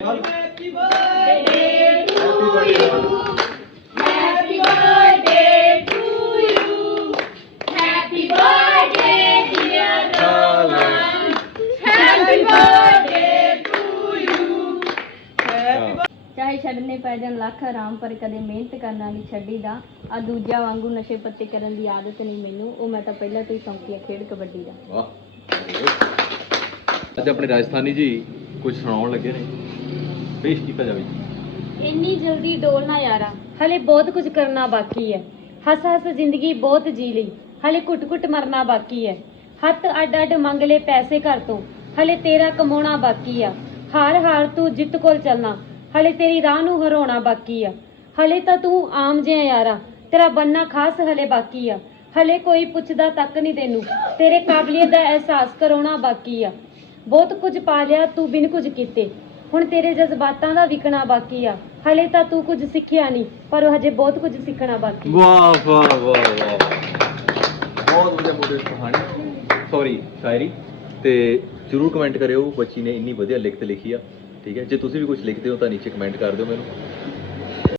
Happy birthday to you. Happy birthday, dear Roman. Happy birthday to you. ਚਾਹੇ ਛੱਡਨੇ ਪੈ ਜਾਣ ਲੱਖ ਆਰਾਮ ਪਰ ਕਦੇ ਮਿਹਨਤ ਕਰਨਾ ਨਹੀਂ ਛੱਡੀਦਾ ਆ ਦੂਜਾ ਵਾਂਗੂ ਨਸ਼ੇ ਪੱਤੇ ਕਰਨ ਦੀ ਆਦਤ ਨਹੀਂ ਮੈਨੂੰ ਉਹ ਮੈਂ ਤਾਂ ਪਹਿਲਾਂ ਤੋਂ ਹੀ ਸ਼ੌਂਕੀ ਆ ਖੇਡ ਕਬੱਡੀ ਦਾ ਵਾਹ ਅੱਜ ਆਪਣੇ ਰਾਜਸਥਾਨੀ ਜੀ ਕੁਝ ਸੁਣਾਉਣ ਲੱਗੇ ਨੇ ਪੇਸ਼ ਕੀਤਾ ਜਾਵੇ। ਇੰਨੀ ਜਲਦੀ ਡੋਲਣਾ ਯਾਰਾ। ਹਲੇ ਬਹੁਤ ਕੁਝ ਕਰਨਾ ਬਾਕੀ ਹੈ। ਹੱਸ ਹੱਸ ਜ਼ਿੰਦਗੀ ਬਹੁਤ ਜੀ ਲਈ। ਹਲੇ ਘੁੱਟ ਘੁੱਟ ਮਰਨਾ ਬਾਕੀ ਹੈ। ਹੱਥ ਅੱਡ ਅੱਡ ਮੰਗ ਲੈ ਪੈਸੇ ਘਰ ਤੋਂ। ਹਲੇ ਤੇਰਾ ਕਮਾਉਣਾ ਬਾਕੀ ਆ। ਹਾਰ ਹਾਰ ਤੂੰ ਜਿੱਤ ਕੋਲ ਚੱਲਣਾ। ਹਲੇ ਤੇਰੀ ਰਾਹ ਨੂੰ ਹਰਾਉਣਾ ਬਾਕੀ ਆ। ਹਲੇ ਤਾਂ ਤੂੰ ਆਮ ਜਿਹਾ ਯਾਰਾ। ਤੇਰਾ ਬੰਨਾ ਖਾਸ ਹਲੇ ਬਾਕੀ ਆ। ਹਲੇ ਕੋਈ ਪੁੱਛਦਾ ਤੱਕ ਨਹੀਂ ਤੈਨੂੰ। ਤੇਰੇ ਕਾਬਲੀਅਤ ਦਾ ਅਹਿਸਾਸ ਕਰਾਉਣਾ ਬਾਕੀ ਆ। ਬਹੁਤ ਕੁਝ ਪਾ ਲਿਆ ਤੂੰ ਬਿਨ ਕੁਝ ਕੀਤੇ। ਹੁਣ ਤੇਰੇ ਜਜ਼ਬਾਤਾਂ ਦਾ ਵਿਕਣਾ ਬਾਕੀ ਆ। ਹਲੇ ਤਾਂ ਤੂੰ ਕੁਝ ਸਿੱਖਿਆ ਨਹੀਂ, ਪਰ ਹਜੇ ਬਹੁਤ ਕੁਝ ਸਿੱਖਣਾ ਬਾਕੀ ਵਾਹ ਵਾਹ ਵਾਹ ਵਾਹ। ਬਹੁਤ ਵਧੀਆ ਮੋਟਿਵ ਕਹਾਣੀ। ਸੌਰੀ ਸ਼ਾਇਰੀ। ਤੇ ਜਰੂਰ ਕਮੈਂਟ ਕਰਿਓ, ਬੱਚੀ ਨੇ ਇੰਨੀ ਵਧੀਆ ਲਿਖਤ ਲਿਖੀ ਆ। ਠੀਕ ਹੈ, ਜੇ ਤੁਸੀਂ ਵੀ ਕੁਝ ਲਿਖਦੇ ਹੋ ਤਾਂ ਨੀਚੇ ਕਮੈਂਟ ਕਰ ਦਿਓ ਮੈਨੂੰ।